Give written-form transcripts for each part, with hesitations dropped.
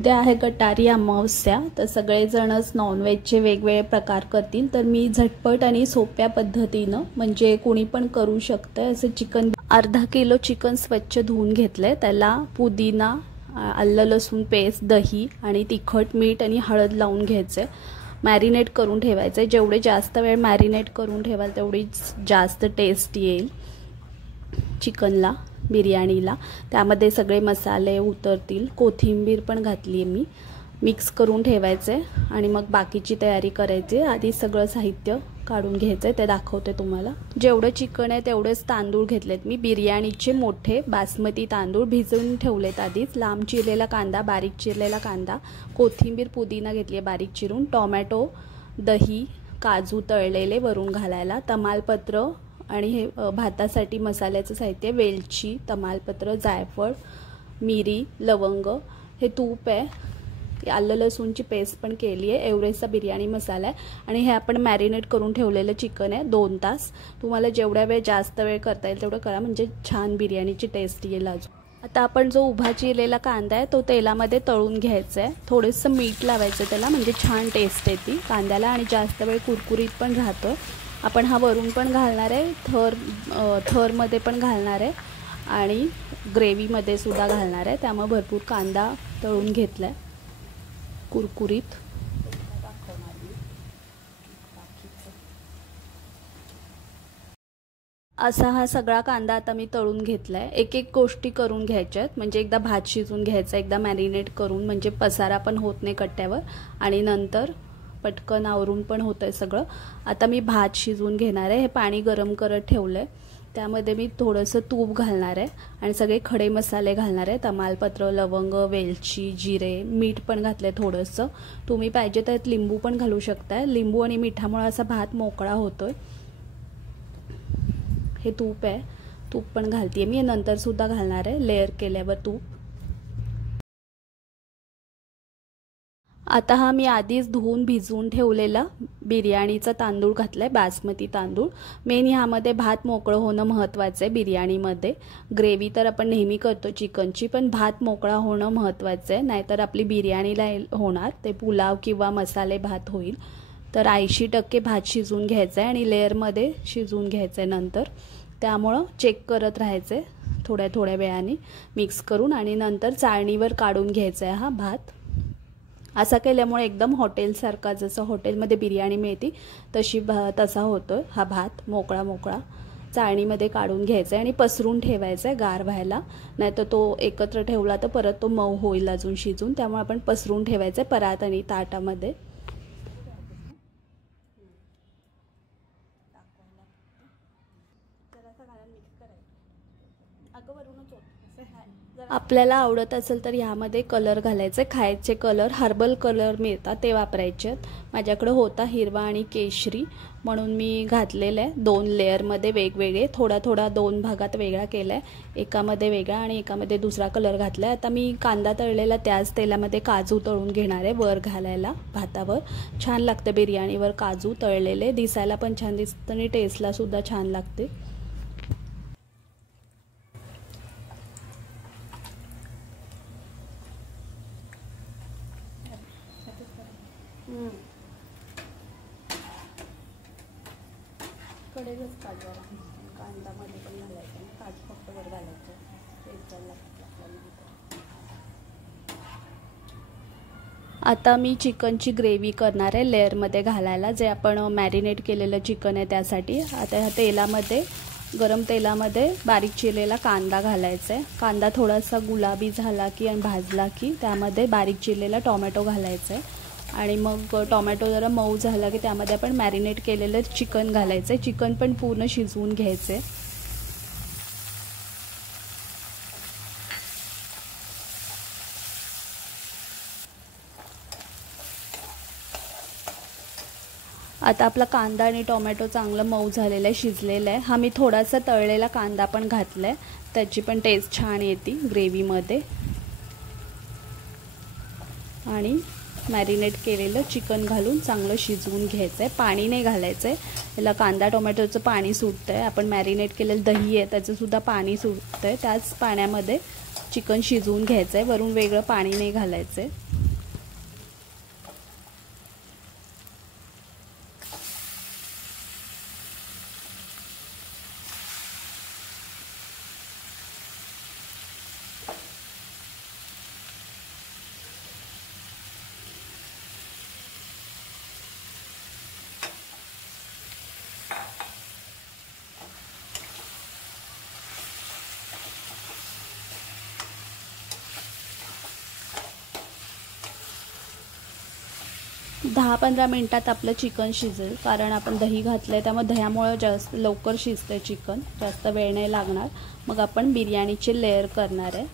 उद्या आहे गटारी अमावस्या, तर सगळेजणच नॉनव्हेजचे वेगवेगळे प्रकार करतील। तर मी झटपट आणि सोप्या पद्धतीनं म्हणजे कोणी पण करू शकतं असे चिकन, अर्धा किलो चिकन स्वच्छ धुवून घेतले। त्याला पुदिना, आलं लसूण पेस्ट, दही आणि तिखट, मीठ आणि हळद लावून घ्यायचे। मॅरिनेट करून ठेवायचे। जेवढे जास्त वेळ मॅरिनेट करून ठेवाल तेवढीच जास्त टेस्ट येईल चिकनला, बिर्याणीला। त्यामध्ये सगळे मसाले उतरतील, कोथिंबीर पण घातली मी। मिक्स करून ठेवायचे आणि मग बाकीची तयारी करायची। आधी सगळं साहित्य काढून घ्यायचं, ते दाखवते तुम्हाला। जेवढं चिकन आहे तेवढेच तांदूळ घेतलेत मी, बिर्याणीचे मोठे बासमती तांदूळ भिजवून ठेवलेत आधीच। लांब चिरलेला कांदा, बारीक चिरलेला कांदा, कोथिंबीर, पुदिना घेतली बारीक चिरून, टोमॅटो, दही, काजू तळलेले वरून घालायला, तमालपत्र आणि हे भातासाठी मसाल्याचं साहित्य, वेलची, तमालपत्र, जायफळ, मिरी, लवंग, हे तूप आहे, आलं लसूणची पेस्ट पण केली आहे, एव्हरेस्टचा बिर्याणी मसाला आहे आणि हे आपण मॅरिनेट करून ठेवलेलं चिकन आहे 2 तास। तुम्हाला जेवढ्या वेळ जास्त वेळ करता येईल तेवढं करा, म्हणजे छान बिर्याणीची टेस्ट येईल अजून। आता आपण जो उभा चिरलेला कांदा आहे तो तेलामध्ये तळून घ्यायचा आहे। थोडंसं मीठ लावायचं त्याला, म्हणजे छान टेस्ट येते कांद्याला आणि जास्त वेळ कुरकुरीत पण राहतं। आपण हा वरून पण घालणार आहे, थरमध्ये पण घालणार आहे आणि ग्रेव्हीमध्ये सुद्धा घालणार आहे। त्यामुळे भरपूर कांदा तळून घेतलाय कुरकुरीत। असा हा सगळा कांदा आता मी तळून घेतलाय। एक एक गोष्टी करून घ्यायच्यात, म्हणजे एकदा भात शिजून घ्यायचा, एकदा मॅरिनेट करून, म्हणजे पसारा पण होत नाही कट्ट्यावर आणि नंतर पटकन आवरून पण होतंय सगळं। आता मी भात शिजवून घेणार आहे। हे पाणी गरम करत ठेवलंय, त्यामध्ये मी थोडंसं तूप घालणार आहे आणि सगळे खडे मसाले घालणार आहे, तमालपत्र, लवंग, वेलची, जिरे, मीठ पण घातलंय थोडंसं। तुम्ही पाहिजे तर लिंबू पण घालू शकताय, लिंबू आणि मिठामुळे असा भात मोकळा होतोय। हे तूप आहे, तूप पण घालते मी, नंतर सुद्धा घालणार आहे लेअर केल्यावर तूप। आता हा मी आधीच धुवून भिजवून ठेवलेला बिर्याणीचा तांदूळ घातलाय, बासमती तांदूळ। मेन ह्यामध्ये भात मोकळं होणं महत्त्वाचं आहे बिर्याणीमध्ये। ग्रेव्ही तर आपण नेहमी करतो चिकनची, पण भात मोकळा होणं महत्त्वाचं आहे, नाहीतर आपली बिर्याणीला होणार ते पुलाव किंवा मसाले भात होईल। तर 80% भात शिजवून घ्यायचा आहे आणि लेअरमध्ये शिजवून घ्यायचं आहे नंतर, त्यामुळं चेक करत राहायचे थोड्या थोड्या वेळाने मिक्स करून, आणि नंतर चाळणीवर काढून घ्यायचा आहे हा भात। असा केल्यामुळे एकदम हॉटेलसारखा, जसं हॉटेलमध्ये बिर्याणी मिळते तसा होतो हा भात, मोकळा मोकळा। चाळणीमध्ये काढून घ्यायचा आणि पसरून ठेवायचा आहे गार व्हायला, नाहीतर तो एकत्र ठेवला तर परत तो मऊ होईल अजून शिजून। त्यामुळे आपण पसरून ठेवायचं परात आणि ताटामध्ये। आपल्याला आवडत असेल तर ह्यामध्ये कलर घालायचे, खायचे कलर, हर्बल कलर मिळतात ते वापरायचे। माझ्याकडे होता हिरवा आणि केशरी, म्हणून मी घातलेला आहे 2 लेअरमध्ये वेगवेगळे, थोडा थोडा 2 भागात वेगळा केलाय, एकामध्ये वेगळा आणि एकामध्ये दुसरा कलर घातलाय। आता मी कांदा तळलेला त्याच तेलामध्ये काजू तळून घेणार आहे वर घालायला भातावर। छान लागते बिर्याणीवर काजू तळलेले, दिसायला पण छान दिसतं आणि टेस्टला सुद्धा छान लागते। कडेलाच काजू कांदामध्ये पण घालायचं, काजू फक्त वर घालायचं, आता मी चिकनची ग्रेव्ही करणार आहे लेअरमध्ये घालायला, जे आपण मॅरिनेट केलेलं चिकन आहे त्यासाठी। आता ह्या तेलामध्ये, गरम तेलामध्ये बारीक चिरलेला कांदा घालायचा आहे। कांदा थोडासा गुलाबी झाला की आणि भाजला की त्यामध्ये बारीक चिरलेला टोमॅटो घालायचा आहे आणि मग टोमॅटो जरा मऊ झाला की त्यामध्ये आपण मॅरिनेट केलेलं चिकन घालायचं आहे। चिकन पण पूर्ण शिजवून घ्यायचं आहे। आता आपला कांदा आणि टोमॅटो चांगलं मऊ झालेला आहे, शिजलेला आहे। हा मी थोडासा तळलेला कांदा पण घातलाय, त्याची पण टेस्ट छान येते ग्रेव्हीमध्ये। आणि मॅरिनेट केलेलं चिकन घालून चांगलं शिजवून घ्यायचं आहे, पाणी नाही घालायचं आहे, याला कांदा टोमॅटोचं पाणी सुटतं आहे। आपण मॅरिनेट केलेलं दही आहे त्याचं सुद्धा पाणी सुटतं आहे, त्याच पाण्यामध्ये चिकन शिजवून घ्यायचं आहे, वरून वेगळं पाणी नाही घालायचं आहे। 10-15 मिनिटात आपलं चिकन शिजेल, कारण आपण दही घातलंय त्यामुळे दह्यामुळे जास्त लवकर शिजते चिकन, जास्त वेळ नाही लागणार। मग आपण बिर्याणीचे लेयर करणार आहे।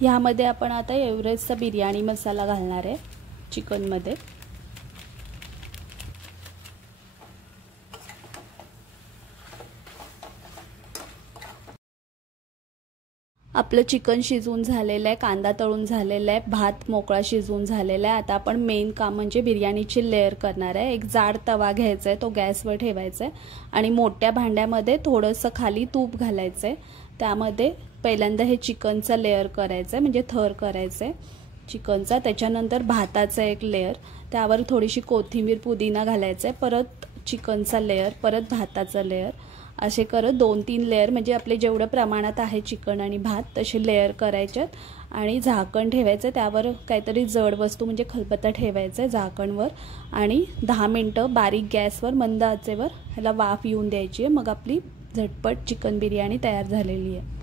ह्यामध्ये आपण आता एव्हरेस्टचा बिर्याणी मसाला घालणार आहे चिकनमध्ये। आपलं चिकन शिजून झालेलं आहे, कांदा तळून झालेला आहे, भात मोकळा शिजून झालेला आहे। आता आपण मेन काम म्हणजे बिर्याणीची लेयर करणार आहे। एक जाड तवा घ्यायचा आहे, तो गॅसवर ठेवायचा आहे आणि मोठ्या भांड्यामध्ये थोडंसं खाली तूप घालायचं आहे। त्यामध्ये पहिल्यांदा हे चिकनचा लेयर करायचं आहे, म्हणजे थर करायचं आहे चिकनचा। त्याच्यानंतर भाताचा एक लेयर, त्यावर थोडीशी कोथिंबीर पुदिना घालायचा आहे, परत चिकनचा लेयर, परत भाताचा लेयर, असे करत 2-3 लेयर, म्हणजे आपले जेवढं प्रमाणात आहे चिकन आणि भात तसे लेयर करायच्यात आणि झाकण ठेवायचं। त्यावर काहीतरी जड वस्तू म्हणजे खलबत्ता ठेवायचं झाकणवर आणि 10 मिनिटं बारीक गॅसवर मंद आचेवर ह्याला वाफ येऊन द्यायची आहे। मग आपली झटपट चिकन बिर्याणी तयार झालेली आहे।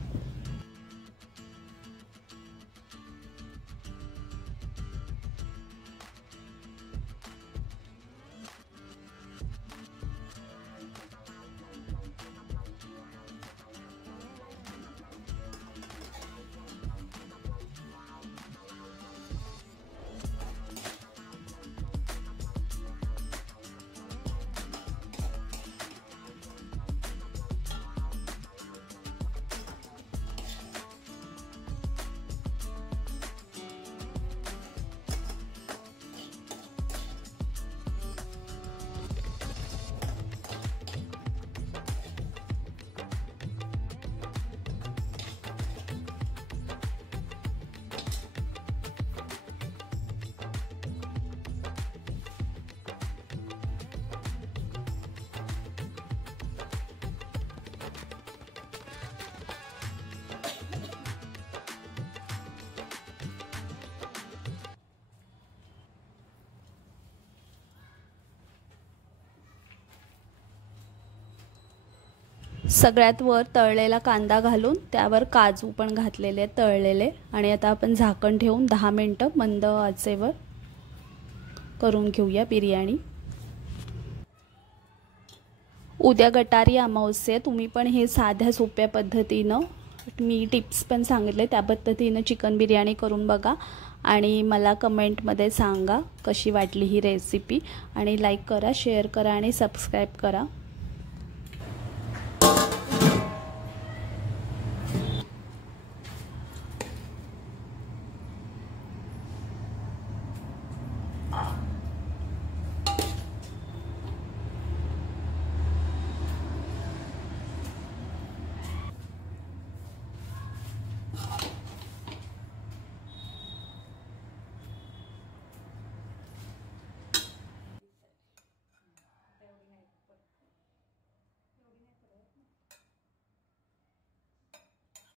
सगळ्यात वर तळलेला कांदा घालून त्यावर काजू पण घातलेले तळलेले आणि आता आपण झाकण ठेवून 10 मिनिटं मंद आचेवर करून घेऊया बिर्याणी। उद्या गटारी अमावस्या, तुम्ही पण हे साध्या सोप्या पद्धतीनं मी टिप्स पण सांगितले त्या पद्धतीनं चिकन बिर्याणी करून बघा आणि मला कमेंटमध्ये सांगा कशी वाटली ही रेसिपी आणि लाईक करा, शेअर करा आणि सबस्क्राईब करा।